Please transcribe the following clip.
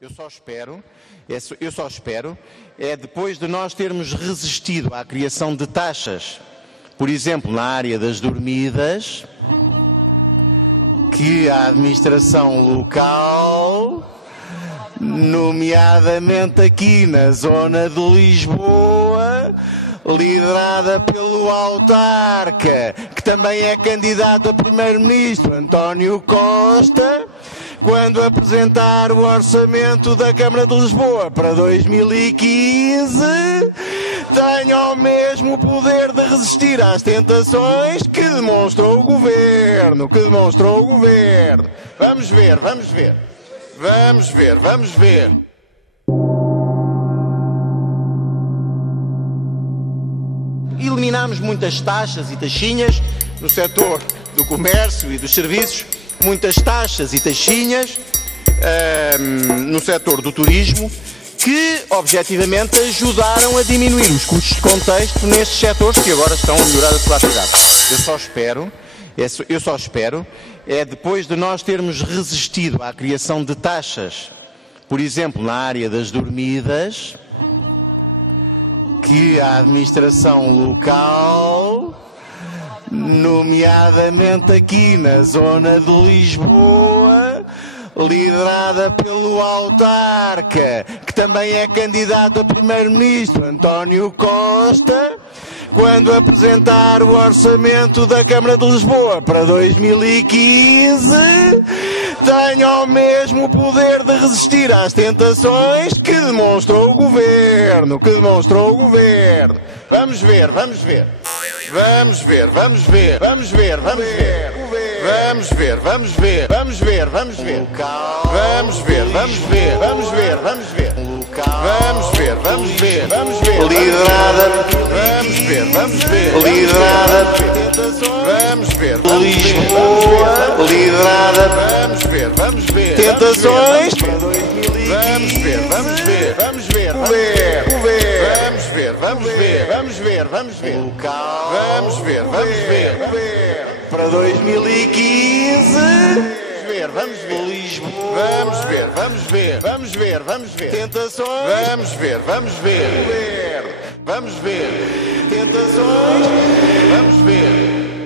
Eu só espero, depois de nós termos resistido à criação de taxas, por exemplo, na área das dormidas, que a administração local, nomeadamente aqui na zona de Lisboa, liderada pelo autarca, que também é candidato a primeiro-ministro, António Costa, quando apresentar o orçamento da Câmara de Lisboa para 2015, tenha o mesmo poder de resistir às tentações que demonstrou o governo, Vamos ver. Eliminámos muitas taxas e taxinhas no setor do comércio e dos serviços, muitas taxas e taxinhas no setor do turismo, que objetivamente ajudaram a diminuir os custos de contexto nestes setores que agora estão a melhorar a sua atividade. Eu só espero, depois de nós termos resistido à criação de taxas, por exemplo, na área das dormidas, que a administração local, nomeadamente aqui na zona de Lisboa, liderada pelo autarca, que também é candidato a primeiro-ministro, António Costa, quando apresentar o orçamento da Câmara de Lisboa para 2015, tenha o mesmo poder de resistir às tentações que demonstrou o governo, Vamos ver. Para 2015. Vamos ver. Tentações. Tentações. Vamos ver.